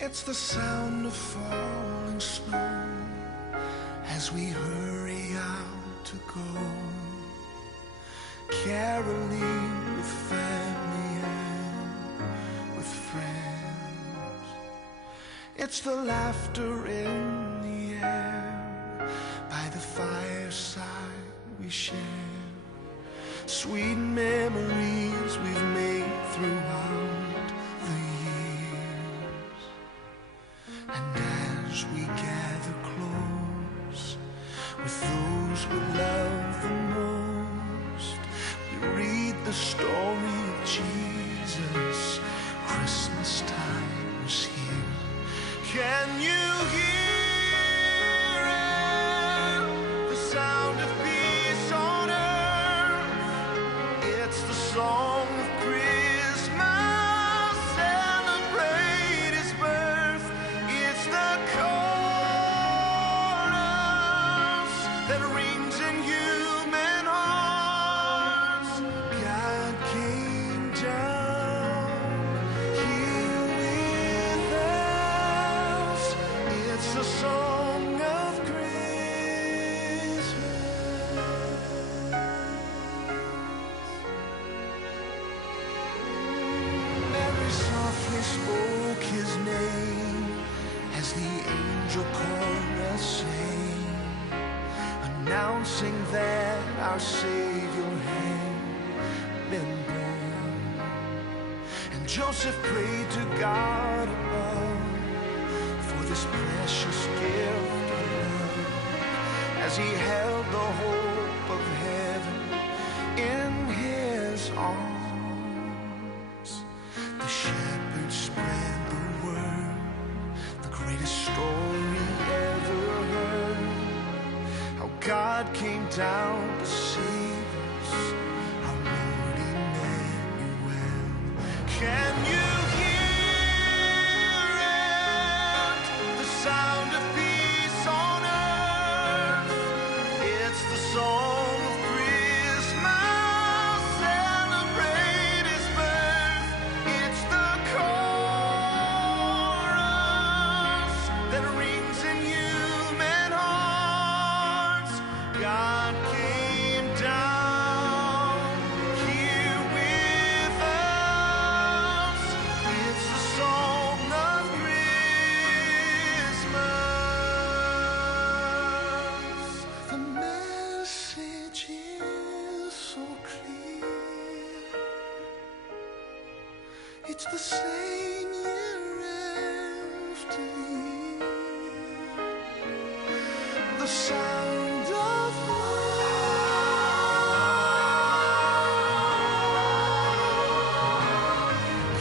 It's the sound of falling snow as we hurry out to go, caroling with family and with friends. It's the laughter in the air by the fireside we share, sweet memories we've made throughout the years. And as we gather close with those we love the most, we read the story of Jesus. Christmas time was here. Can you hear it? The sound of peace on earth. It's the song of Christmas. Celebrate His birth. It's the chorus that rings in human hearts. God came down here with us. It's the song of Christmas. Mary softly spoke His name as the angel chorus sang, announcing that our Savior had been born. And Joseph prayed to God above for this precious gift of love, as he held the hope of heaven in his arms. The shepherds spread the word, the greatest story ever heard, how God came down to save us, our Lord Emmanuel. Can you hear it? The sound of peace on earth. It's the song of Christmas. Celebrate His birth. It's the chorus that rings in human hearts. God came down here with us. It's the song of Christmas. The message is so clear. It's the same year after year. The sound of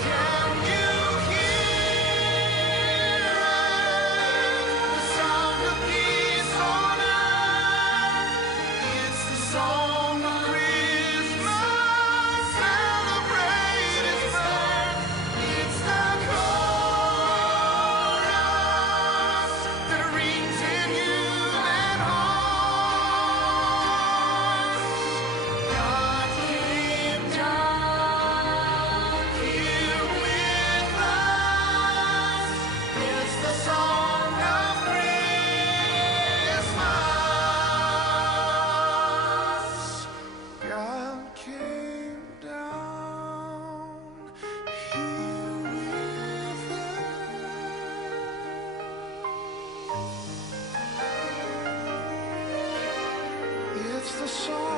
Can you hear it? The sound of peace on earth. It's the song of Christmas. Celebrate His birth. It's the chorus that rings in human hearts. God came down here with us. It's the song of Christmas. God came down here with us. It's the song